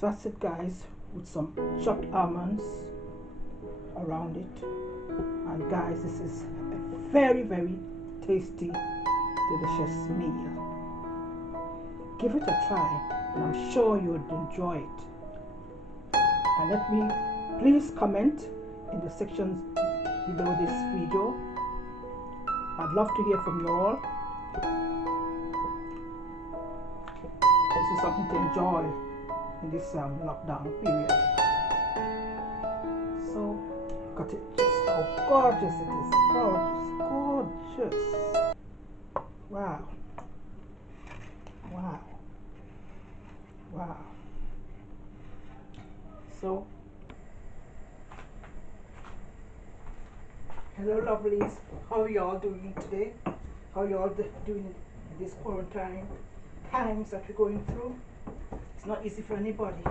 So that's it, guys, with some chopped almonds around it. And guys, this is a very, very tasty, delicious meal. Give it a try, and I'm sure you would enjoy it. And let me please comment in the sections below this video. I'd love to hear from you all. This is something to enjoy in this lockdown period. So, got it just how gorgeous it is. Gorgeous, gorgeous. Wow. Wow. Wow. So, hello lovelies. How are y'all doing today? How are y'all doing in this quarantine times that we're going through? It's not easy for anybody.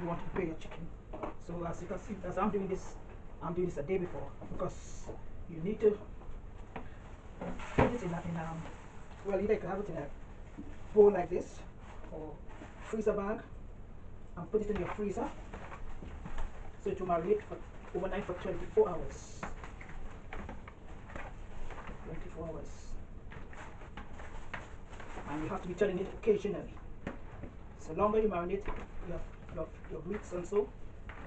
You want to prepare your chicken. So as you can see, as I'm doing this a day before, because you need to put it in a well, either you can have it in a bowl like this or freezer bag and put it in your freezer so it will marinate for overnight for 24 hours. 24 hours. And you have to be turning it occasionally. So the longer you marinate your meats and so,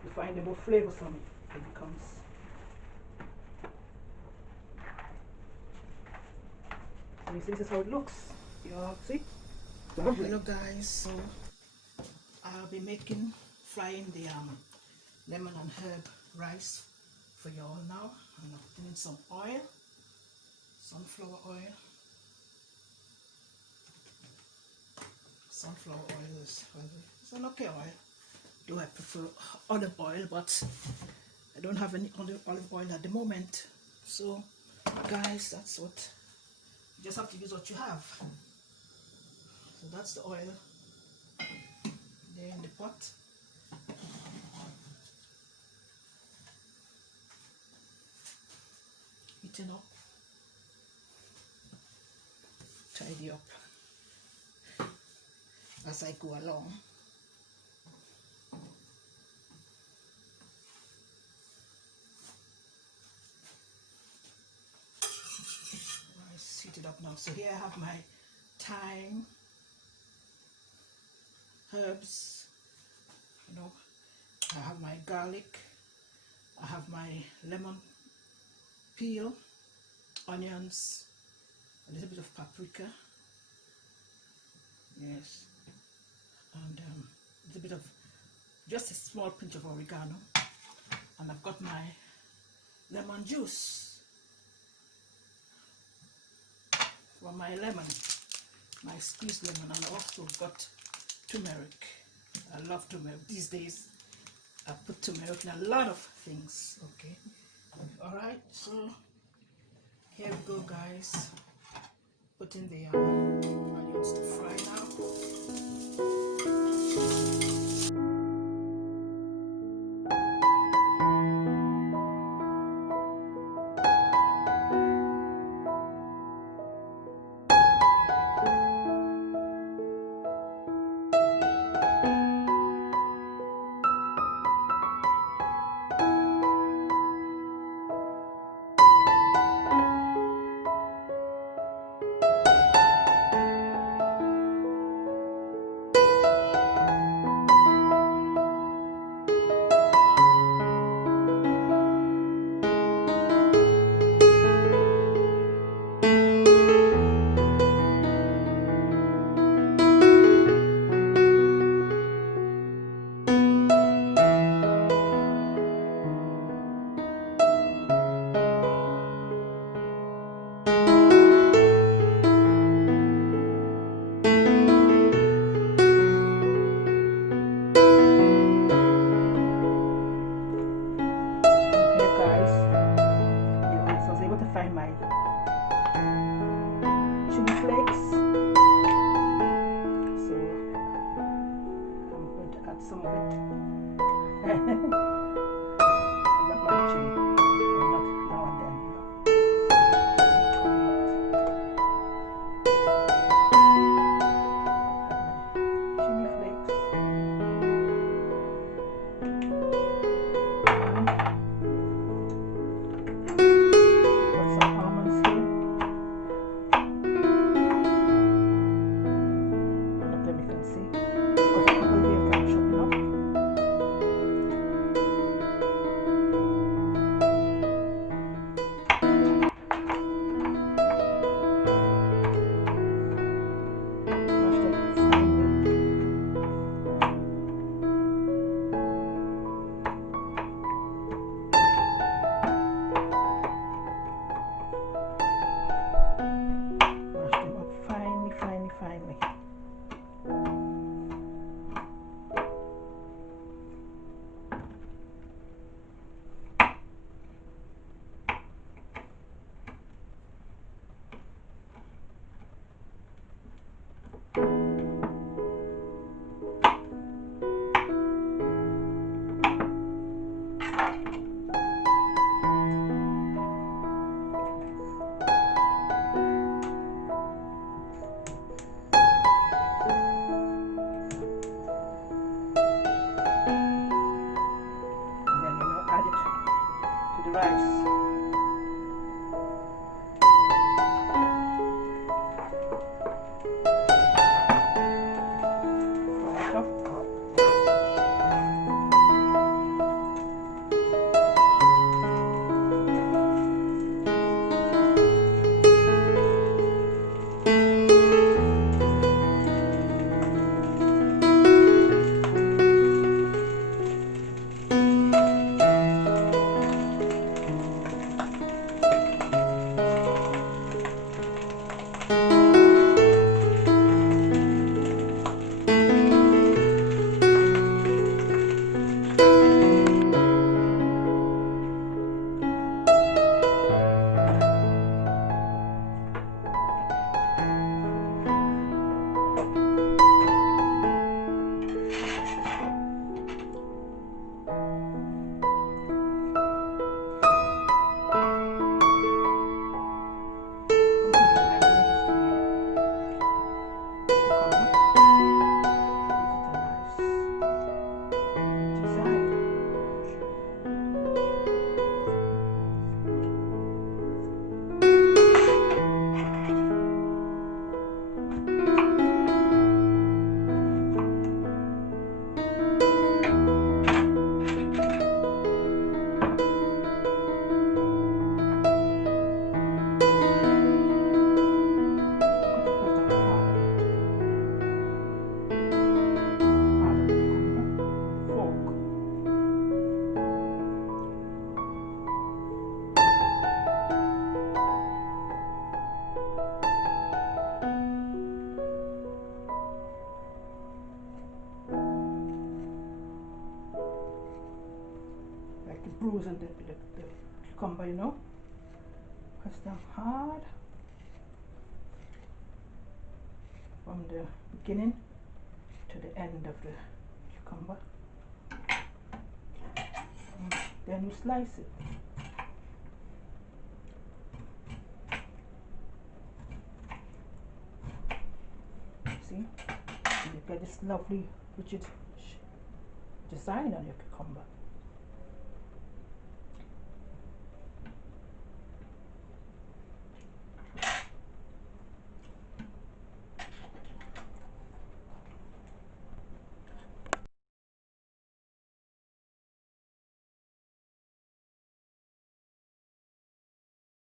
you find the more flavorsome it becomes. So you see, this is how it looks. You all see? Hello guys, so I'll be frying the lemon and herb rice for you all now. I'm putting in some oil, sunflower oil. Sunflower oil is an okay oil. Do I prefer olive oil, but I don't have any olive oil at the moment. So guys, that's what you just have to use what you have. So that's the oil there in the pot. Heating up. Tidy up as I go along. Rice heated up now. So here I have my thyme, herbs, I have my garlic, I have my lemon peel, onions, a little bit of paprika, yes, and a little bit of, just a small pinch of oregano, and I've got my lemon juice for my lemon, my squeezed lemon, and I also got turmeric. I love turmeric these days. I put turmeric in a lot of things. Okay, all right, so here we go guys, putting the onions to fry now. chili flakes. So I'm going to add some of it. Not my chili, but not now and then, you know. Chili flakes. Got some almonds here. One of them you can see. Got a couple here that I'm chopping up. Mashed up finely. Mash them up finely, finely, finely. Add it to the rice. Fry it up. Bruise and the cucumber, you know. Press them hard from the beginning to the end of the cucumber. And then you slice it. See? And you get this lovely rigid design on your cucumber.